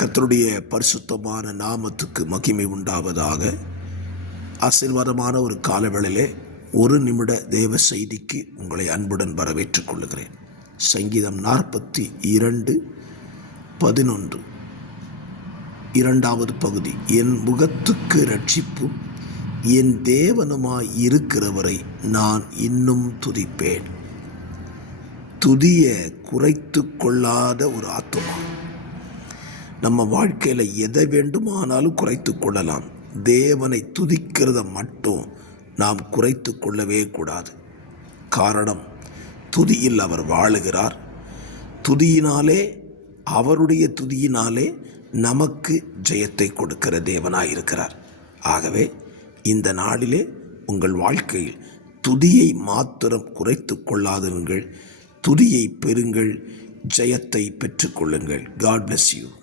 கர்த்தருடைய பரிசுத்தமான நாமத்துக்கு மகிமை உண்டாவதாக. ஆசீர்வாதமான ஒரு காலவேளையிலே ஒரு நிமிட தேவ செய்திக்கு உங்களை அன்புடன் வரவேற்றுக் கொள்ளுகிறேன். சங்கீதம் 42:11 இரண்டாவது பகுதி. என் முகத்துக்கு இரட்சிப்பும் என் தேவனுமாய் இருக்கிறவரை நான் இன்னும் துதிப்பேன். துதிய குறைத்து கொள்ளாத ஒரு ஆத்துமா. நம்ம வாழ்க்கையில் எதை வேண்டுமானாலும் குறைத்து கொள்ளலாம். தேவனை துதிக்கிறத மட்டும் நாம் குறைத்து கொள்ளவே கூடாது. காரணம், துதியில் அவர் வாழுகிறார். துதியினாலே, அவருடைய துதியினாலே நமக்கு ஜெயத்தை கொடுக்கிற தேவனாயிருக்கிறார். ஆகவே இந்த நாளிலே உங்கள் வாழ்க்கையில் துதியை மாத்திரம் குறைத்து கொள்ளாதிருங்கள். துதியை பெறுங்கள், ஜெயத்தை பெற்றுக்கொள்ளுங்கள். God bless you.